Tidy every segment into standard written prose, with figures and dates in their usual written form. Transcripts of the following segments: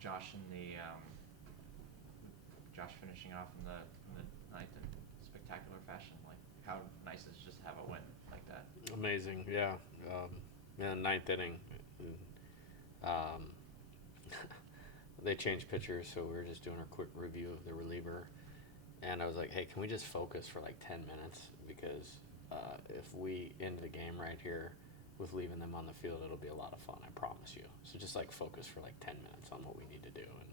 Josh in the Josh finishing off in the ninth in spectacular fashion. Like, how nice is just to have a win like that? Amazing, yeah. Ninth inning, um, they changed pitchers, so we were just doing a quick review of the reliever, and I was like, hey, can we just focus for like 10 minutes? Because if we end the game right here with leaving them on the field, it'll be a lot of fun, I promise you. So just like focus for like 10 minutes on what we need to do. And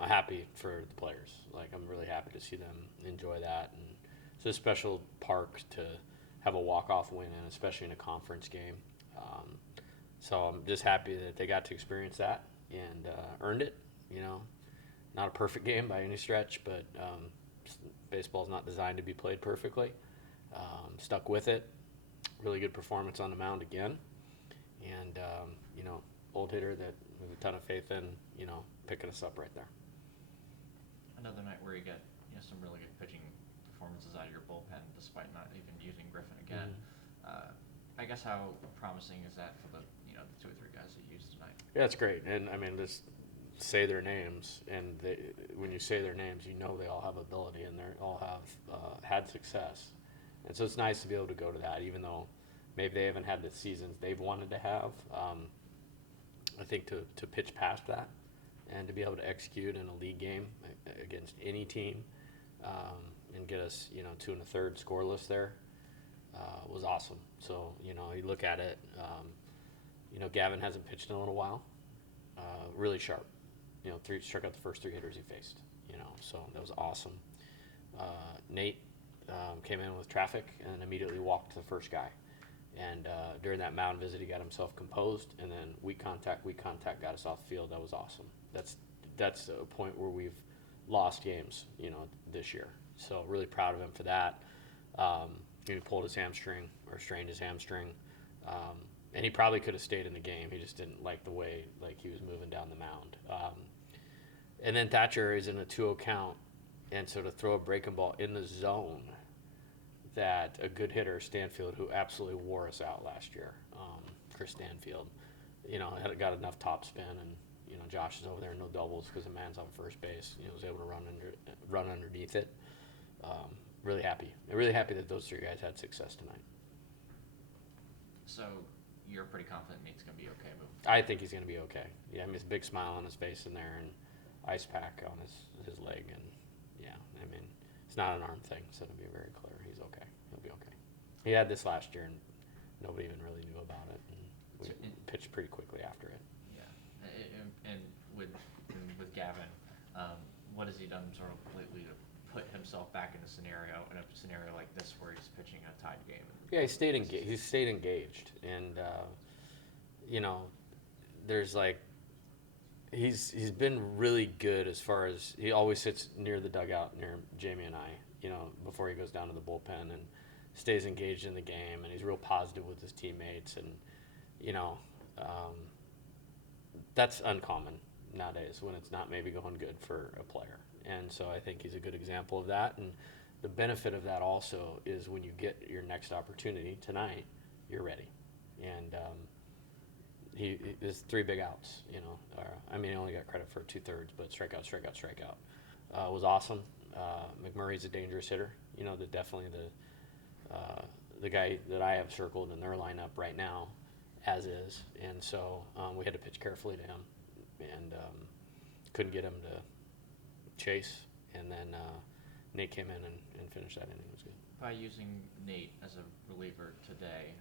I'm happy for the players. Like, I'm really happy to see them enjoy that. And it's a special park to have a walk-off win in, especially in a conference game. Um, so I'm just happy that they got to experience that and earned it. You know, not a perfect game by any stretch, but baseball's not designed to be played perfectly. Stuck with it. Really good performance on the mound again. And, old hitter that we have a ton of faith in, picking us up right there. Another night where you get some really good pitching performances out of your bullpen, despite not even using Griffin again. Mm-hmm. I guess how promising is that for the the two or three guys that you used tonight? Yeah, it's great. And, I mean, just say their names. And when you say their names, they all have ability and they all have had success. And so it's nice to be able to go to that, even though maybe they haven't had the seasons they've wanted to have. I think to pitch past that and to be able to execute in a league game against any team and get us, 2 1/3 scoreless there was awesome. So, you look at it, Gavin hasn't pitched in a little while. Really sharp. Struck out the first 3 hitters he faced, so that was awesome. Nate came in with traffic and immediately walked the first guy. And during that mound visit, he got himself composed, and then weak contact got us off the field. That was awesome. That's a point where we've lost games, this year. So really proud of him for that. He pulled his hamstring or strained his hamstring, and he probably could have stayed in the game. He just didn't like the way he was moving down the mound. And then Thatcher is in a 2-0 count, and so to throw a breaking ball in the zone, that a good hitter, Stanfield, who absolutely wore us out last year, Chris Stanfield, got enough top spin, and Josh is over there, no doubles because the man's on first base. Was able to run underneath it. Really happy that those 3 guys had success tonight. So you're pretty confident Nate's going to be okay moving forward? I think he's going to be okay. Yeah, I mean, it's a big smile on his face in there and ice pack on his leg, and yeah, I mean, it's not an arm thing, so to be very clear, he's okay. He'll be okay. He had this last year, and nobody even really knew about it, and we pitched pretty quickly after it. Yeah, and with Gavin, what has he done sort of lately to put himself back in a scenario like this where he's pitching a tied game? Yeah, he stayed engaged. He stayed engaged, and there's he's been really good as far as he always sits near the dugout near Jamie and I, before he goes down to the bullpen, and stays engaged in the game, and he's real positive with his teammates, and that's uncommon nowadays when it's not maybe going good for a player. And so I think he's a good example of that. And the benefit of that also is when you get your next opportunity tonight, you're ready. And there's 3 big outs, he only got credit for 2/3, but strikeout. Was awesome. McMurray's a dangerous hitter. Definitely the guy that I have circled in their lineup right now, as is. And so we had to pitch carefully to him, and couldn't get him to chase. And then Nate came in and finished that inning. It was good. By using Nate as a reliever today,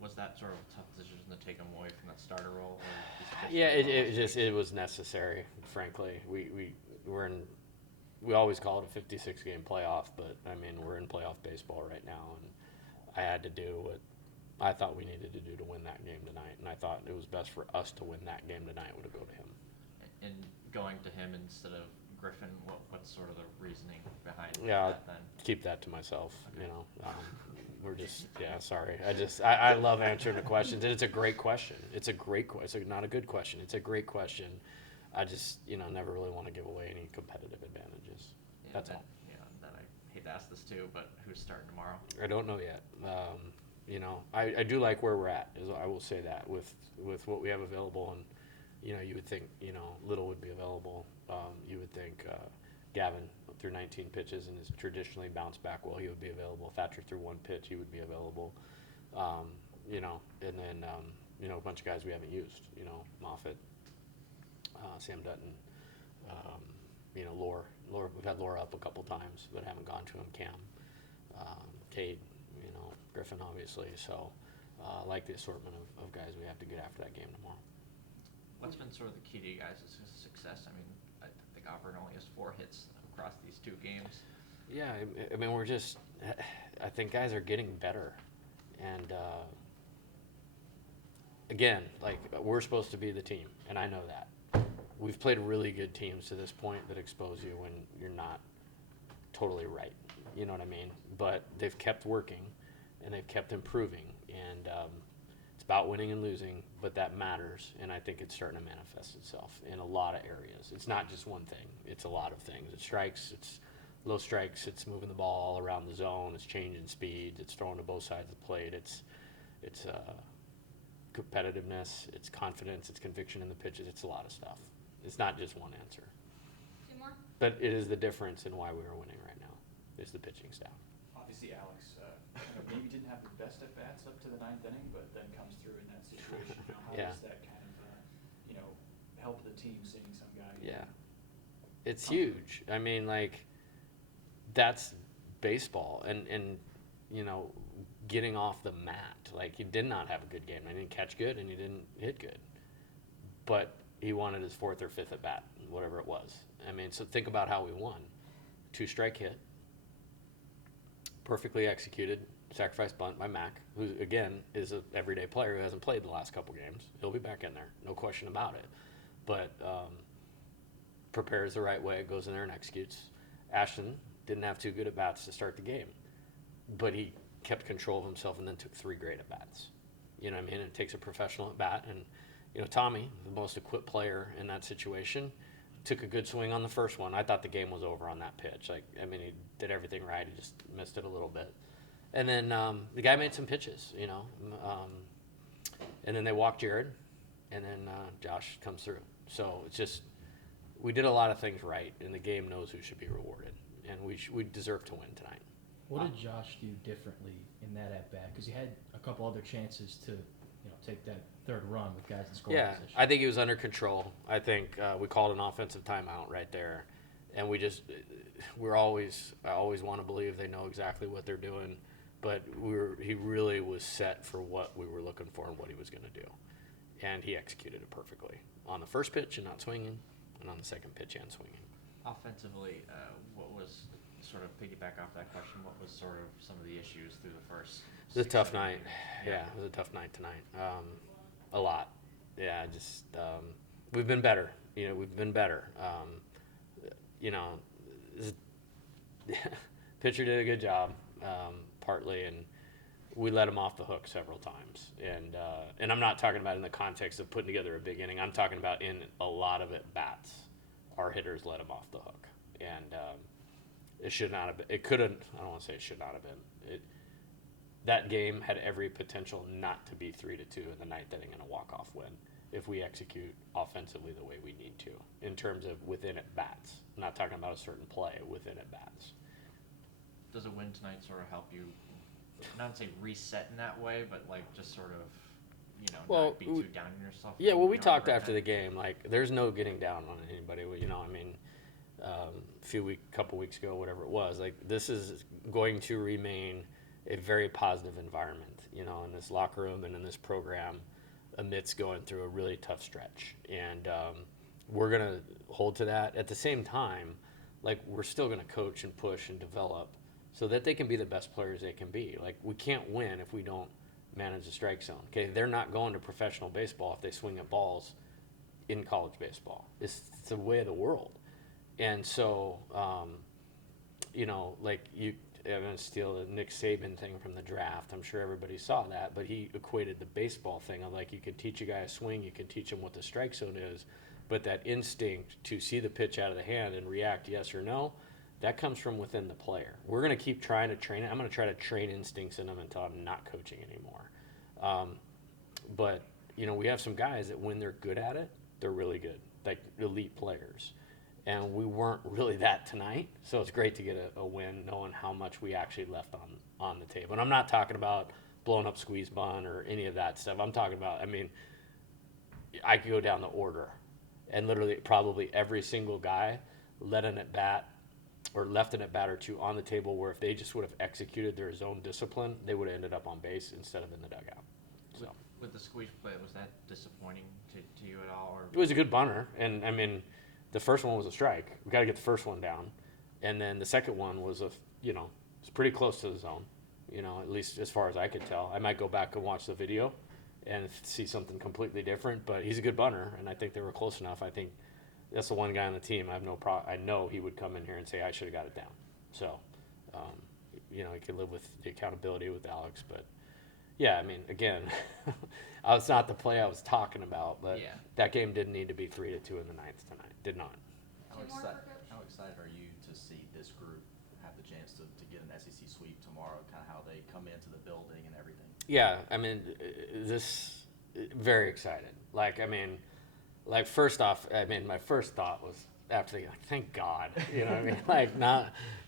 was that sort of a tough decision to take him away from that starter role? Yeah, it was necessary. Frankly, we always call it a 56-game playoff, but I mean, we're in playoff baseball right now, and I had to do what I thought we needed to do to win that game tonight, and I thought it was best for us to win that game tonight would go to him. And going to him instead of Griffin, what's sort of the reasoning behind that then? Keep that to myself. Okay. We're just sorry. I love answering the questions, and it's a great question. It's not a good question. It's a great question. I just never really want to give away any competitive advantages. Yeah, That's all. Yeah, then I hate to ask this too, but who's starting tomorrow? I don't know yet. I do like where we're at. I will say that with what we have available, and You would think, Little would be available. You would think Gavin threw 19 pitches and is traditionally bounced back well. He would be available. Thatcher threw 1 pitch. He would be available. And then, a bunch of guys we haven't used, Moffitt, Sam Dutton, Lore. We've had Laura up a couple times, but haven't gone to him. Cam, Cade, Griffin, obviously. So, I like the assortment of guys we have to get after that game tomorrow. What's been sort of the key to you guys' success? I mean, I think Auburn only has 4 hits across these 2 games. Yeah, I mean, I think guys are getting better. And, again, like, we're supposed to be the team, and I know that. We've played really good teams to this point that expose you when you're not totally right. You know what I mean? But they've kept working, and they've kept improving. And it's about winning and losing, but that matters. And I think it's starting to manifest itself in a lot of areas. It's not just one thing. It's a lot of things. It's strikes. It's low strikes. It's moving the ball all around the zone. It's changing speeds. It's throwing to both sides of the plate. It's competitiveness. It's confidence. It's conviction in the pitches. It's a lot of stuff. It's not just one answer. 2 more? But it is the difference in why we are winning right now, is the pitching staff. Obviously, Alex maybe didn't have the best at bats up to the 9th inning, but then comes through in that situation. How Yeah. does that kind of help the team seeing some guy? Yeah. It's huge. I mean, like, that's baseball. And getting off the mat. Like, he did not have a good game. He didn't catch good, and he didn't hit good. But he wanted his 4th or 5th at bat, whatever it was. I mean, so think about how we won. 2-strike hit. Perfectly executed. Sacrifice bunt by Mac, who, again, is an everyday player who hasn't played the last couple games. He'll be back in there. No question about it. But prepares the right way, goes in there and executes. Ashton didn't have 2 good at-bats to start the game. But he kept control of himself and then took 3 great at-bats. You know what I mean? It takes a professional at-bat. And, Tommy, the most equipped player in that situation, took a good swing on the first one. I thought the game was over on that pitch. He did everything right. He just missed it a little bit. And then the guy made some pitches, and then they walked Jared, and then Josh comes through. So it's just, we did a lot of things right, and the game knows who should be rewarded. And we deserve to win tonight. What did Josh do differently in that at-bat? Because he had a couple other chances to, take that 3rd run with guys in scoring position. I think he was under control. I think we called an offensive timeout right there, and I always want to believe they know exactly what they're doing, but he really was set for what we were looking for and what he was going to do, and he executed it perfectly on the first pitch and not swinging, and on the second pitch and swinging. Offensively, what was, sort of piggyback off that question, what was sort of some of the issues through the first? It was a tough 6-7 night. games? Yeah, it was a tough night tonight. A lot. Yeah, just we've been better. We've been better. Pitcher did a good job, partly, and we let him off the hook several times. And I'm not talking about in the context of putting together a big inning. I'm talking about in a lot of at-bats, our hitters let him off the hook. And it should not have been. It could have. I don't want to say it should not have been. That game had every potential not to be 3-2 in the 9th inning and a walk-off win if we execute offensively the way we need to in terms of within at-bats. I'm not talking about a certain play, within at-bats. Does a win tonight sort of help you, not say reset in that way, but just sort of, not be too down on yourself? Yeah, well, we talked after the game. There's no getting down on anybody. A couple weeks ago, whatever it was, this is going to remain a very positive environment, in this locker room and in this program amidst going through a really tough stretch. And we're going to hold to that. At the same time, we're still going to coach and push and develop so that they can be the best players they can be. We can't win if we don't manage the strike zone. Okay, they're not going to professional baseball if they swing at balls in college baseball. It's the way of the world. And so, I'm going to steal the Nick Saban thing from the draft. I'm sure everybody saw that, but he equated the baseball thing of you can teach a guy a swing, you can teach him what the strike zone is, but that instinct to see the pitch out of the hand and react yes or no, that comes from within the player. We're going to keep trying to train it. I'm going to try to train instincts in them until I'm not coaching anymore. But we have some guys that when they're good at it, They're really good, like elite players. And we weren't really that tonight, so it's great to get a win knowing how much we actually left on the table. And I'm not talking about blowing up squeeze bun or any of that stuff. I'm talking about, I mean, I could go down the order, and literally probably every single guy left an at bat or two on the table where if they just would have executed their zone discipline, they would have ended up on base instead of in the dugout. So With the squeeze play, was that disappointing to you at all? Or it was a good bunter, and I mean, the first one was a strike. We got to get the first one down, and then the second one was it's pretty close to the zone, at least as far as I could tell. I might go back and watch the video and see something completely different, but he's a good bunter, and I think they were close enough. I think that's the one guy on the team. I have no problem. I know he would come in here and say I should have got it down. So, he could live with the accountability with Alex, but yeah, I mean, again, it's not the play I was talking about, but Yeah. that game didn't need to be 3-2 in the ninth tonight. Did not. How excited are you to see this group have the chance to get an SEC sweep tomorrow, kind of how they come into the building and everything? Yeah, I mean, very excited. First off, my first thought was after thank God,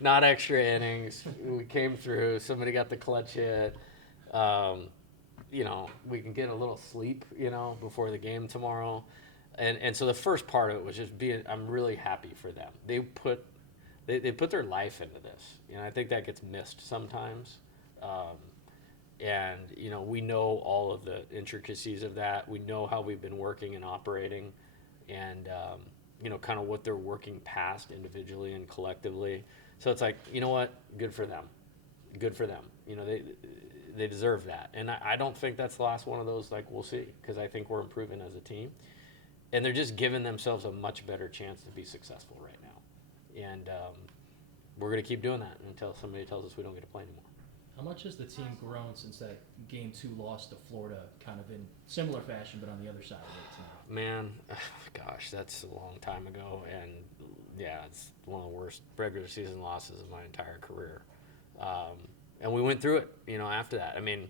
not extra innings. We came through. Somebody got the clutch hit. We can get a little sleep, before the game tomorrow. And so the first part of it was just I'm really happy for them. They put their life into this. I think that gets missed sometimes. We know all of the intricacies of that. We know how we've been working and operating and, kind of what they're working past individually and collectively. So it's like, you know what? Good for them. Good for them. They deserve that. And I don't think that's the last one of those, we'll see, because I think we're improving as a team. And they're just giving themselves a much better chance to be successful right now. And we're going to keep doing that until somebody tells us we don't get to play anymore. How much has the team grown since that Game 2 loss to Florida, kind of in similar fashion, but on the other side of it tonight? Man, gosh, that's a long time ago. And, yeah, it's one of the worst regular season losses of my entire career. And we went through it, after that. I mean,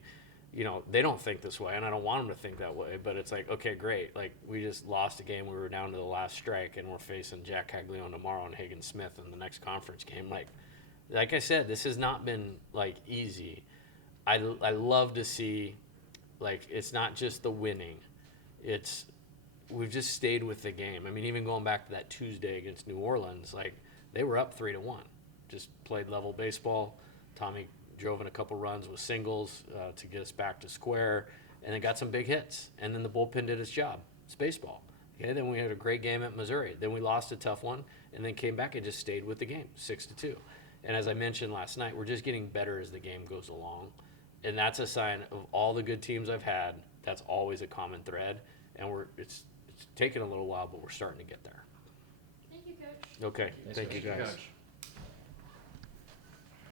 they don't think this way, and I don't want them to think that way, but it's like, okay, great. We just lost a game. We were down to the last strike, and we're facing Jack Caglione tomorrow and Hagen Smith in the next conference game. Like I said, this has not been, easy. I love to see, it's not just the winning. We've just stayed with the game. I mean, even going back to that Tuesday against New Orleans, they were up 3-1. Just played level baseball. Tommy drove in a couple runs with singles to get us back to square, and then got some big hits. And then the bullpen did its job. It's baseball. Okay, then we had a great game at Missouri. Then we lost a tough one, and then came back and just stayed with the game, 6-2. And as I mentioned last night, we're just getting better as the game goes along. And that's a sign of all the good teams I've had. That's always a common thread. And it's taken a little while, but we're starting to get there. Thank you, Coach. Okay, Thanks, thank you Coach. guys. Coach.